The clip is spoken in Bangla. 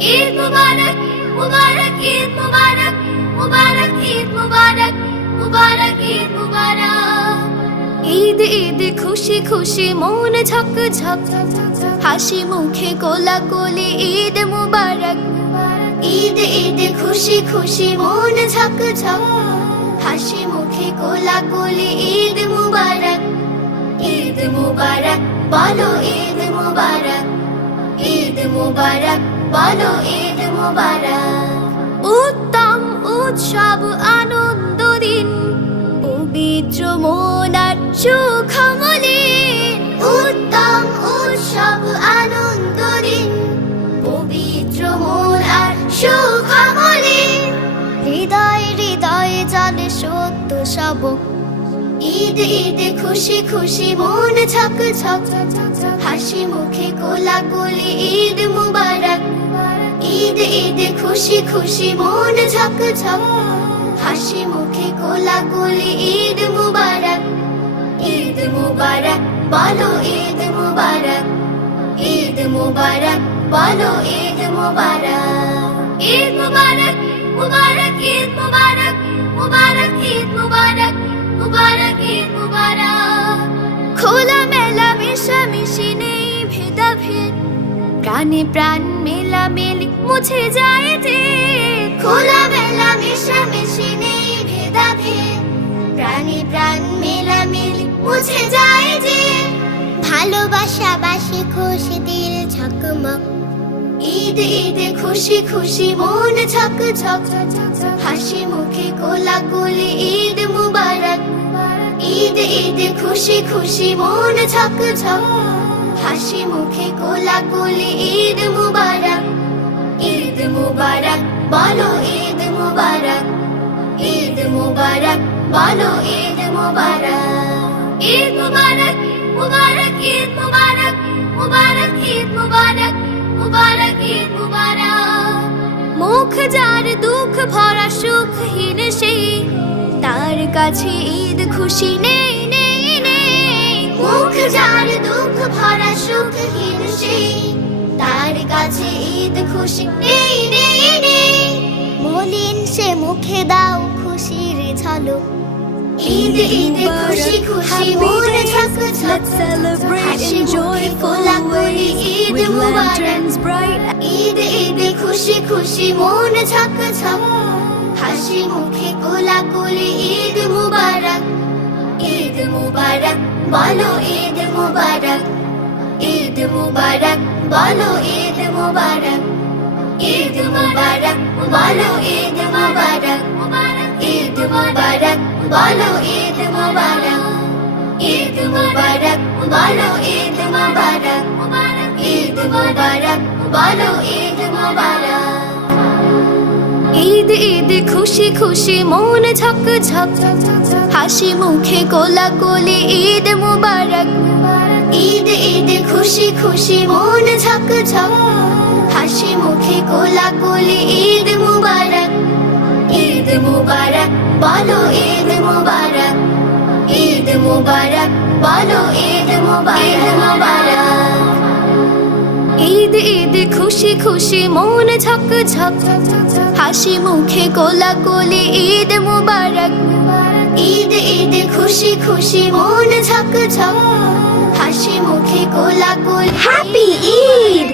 ঈদ মুবারক মুবারক ঈদ মুবারক মুবারক ঈদ মুবারক মুবারক ঈদ মুবারক। ঈদ ঈদ খুশি খুশি মন ঝক ঝক, হাসি মুখে কোলাকুলি ঈদ মুবারক। ঈদ ঈদ খুশি খুশি মন ঝক ঝক, হাসি মুখে কোলাকুলি ঈদ মুবারক। ঈদ মুবারক বলো ঈদ মুবারক, ঈদ মুবারক বলো ঈদ মুবারক। উত্তম উৎসব আনন্দ দিন, পবিত্র মন আর সুখমলিন। উত্তম উৎসব আনন্দ দিন, পবিত্র মন আর সুখমলিন। হৃদয় হৃদয়ে জানে সত্য সবক, ঈদ ঈদ খুশি খুশি মন ঝক ঝক, হাসি মুখে কোলাকুলি ঈদ মুবারক। ঈদ ঈদ খুশি খুশি মন ঝক ঝক, হাসি মুখে কোলাকুলি ঈদ মুবারক। ঈদ মুবারক বলো ঈদ মুবারক, ঈদ মুবারক বলো ঈদ মুবারক। ঈদ মুবারক মুবারক ঈদ মুবারক মুবারক ঈদ মুবারক মুবারক ঈদ মুবারক। খোলা মেলা মিশামিশি নেই ভেদাভেদ, প্রাণে প্রাণ মেলামেলি মুছে যায় যে। খোলা মেলা মিশামিশি নেই ভেদাভেদ, প্রাণে প্রাণ মেলামেলি মুছে যায় যে। ভালোবাসা বাসি খুশি দিল ঝকমক, ঈদ ঈদ খুশি খুশি মন ঝক ঝক, হাসি মুখে কোলাকুলি ঈদ মুবারক। ঈদ ঈদ খুশি খুশি মন ঝক ঝক, হাসি মুখে কোলাকুলি ঈদ মুবারক। ঈদ মুবারক বলো ঈদ মুবারক, ঈদ মুবারক বলো ঈদ মুবারক। ঈদ মুবারক মুবারক ঈদ মুবারক মুবারক ঈদ মুবারক মুবারক ঈদ মুবারক। মুখ যার দুঃখ ভরা সুখহীন সেই, তার কাছে ঈদ খুশি নেই নেই নেই। মুখ যার দুঃখ ভরা সুখহীন সেই, তার কাছে ঈদ খুশি নেই নেই নেই। মলিন সে মুখে দাও খুশির ঝলক, ঈদ ঈদ খুশি খুশি মন ঝক ঝক, হাসি মুখে কোলাকুলি ঈদ মুবারক। ঈদ ঈদ খুশি খুশি মন ঝক ঝক, হাসি মুখে কোলাকুলি ঈদ মুবারক। ঈদ মুবারক বলো ঈদ মুবারক, ঈদ মুবারক বলো ঈদ মুবারক। ঈদ মুবারক বলো ঈদ মুবারক, ঈদ মুবারক বলো ঈদ মুবারক। ঈদ মুবারক বলো ঈদ মুবারক, ঈদ মুবারক বলো ঈদ মুবারক। ঈদ ঈদ খুশি খুশি মন ঝক ঝক, হাসি মুখে কোলাকুলি ঈদ মুবারক। ঈদ ঈদ খুশি খুশি মন ঝক ঝক, হাসি মুখে কোলাকুলি ঈদ মুবারক। ঈদ মুবারক বলো ঈদ মুবারক, ঈদ মুবারক বলো ঈদ মুবারক। ঈদ ঈদ খুশি খুশি মন ঝক ঝক, হাসি মুখে কোলাকুলি ঈদ মুবারক। ঈদ ঈদ খুশি খুশি মন ঝক ঝক, হাসি মুখে কোলাকুলি। হ্যাপি ঈদ।